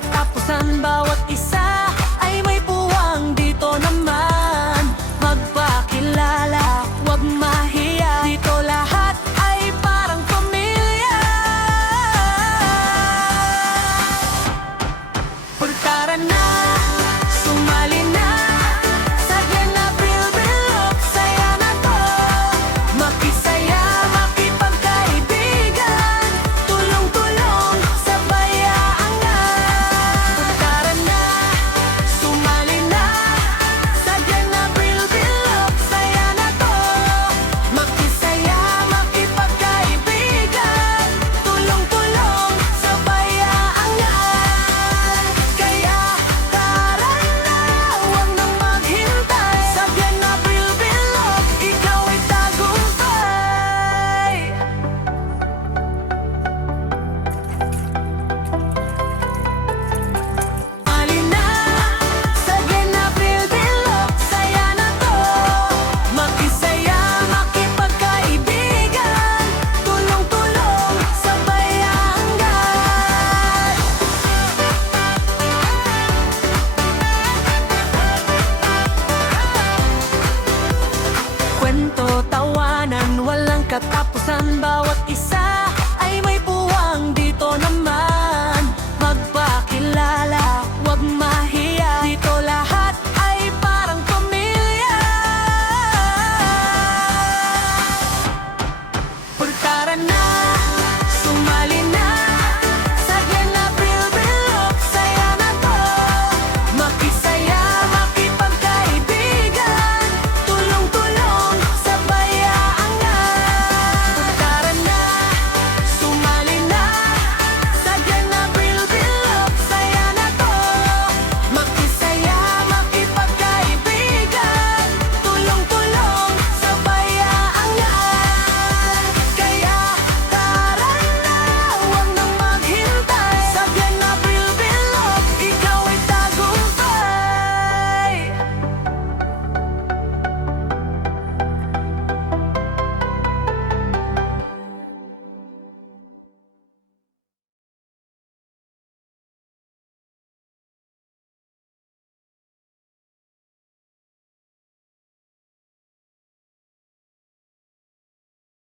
katapusan. Bawat isa ay may puwang, dito naman magpakilala, huwag mahiya. Dito lahat ay parang pamilya. Tara na, sumali na sa Glen Avril Bilog. Saya na to, makisaya, makipagkaibigan, tulong-tulong, sabay aangat. Tara na, sumali na sa Glen Avril Bilog. Saya na to, makisaya, makipagkaibigan, tulong-tulong, sabay aangat. Kaya tara na, huwag nang maghintay. Sa Glen Avril Bilog, ikaw ay tagumpay. Sumali na sa Glen Avril Bilog. Saya na to, makisaya, makipagkaibigan, tulong-tulong, sabay aangat. Kwento, tawanan, walang katapusan. Bawat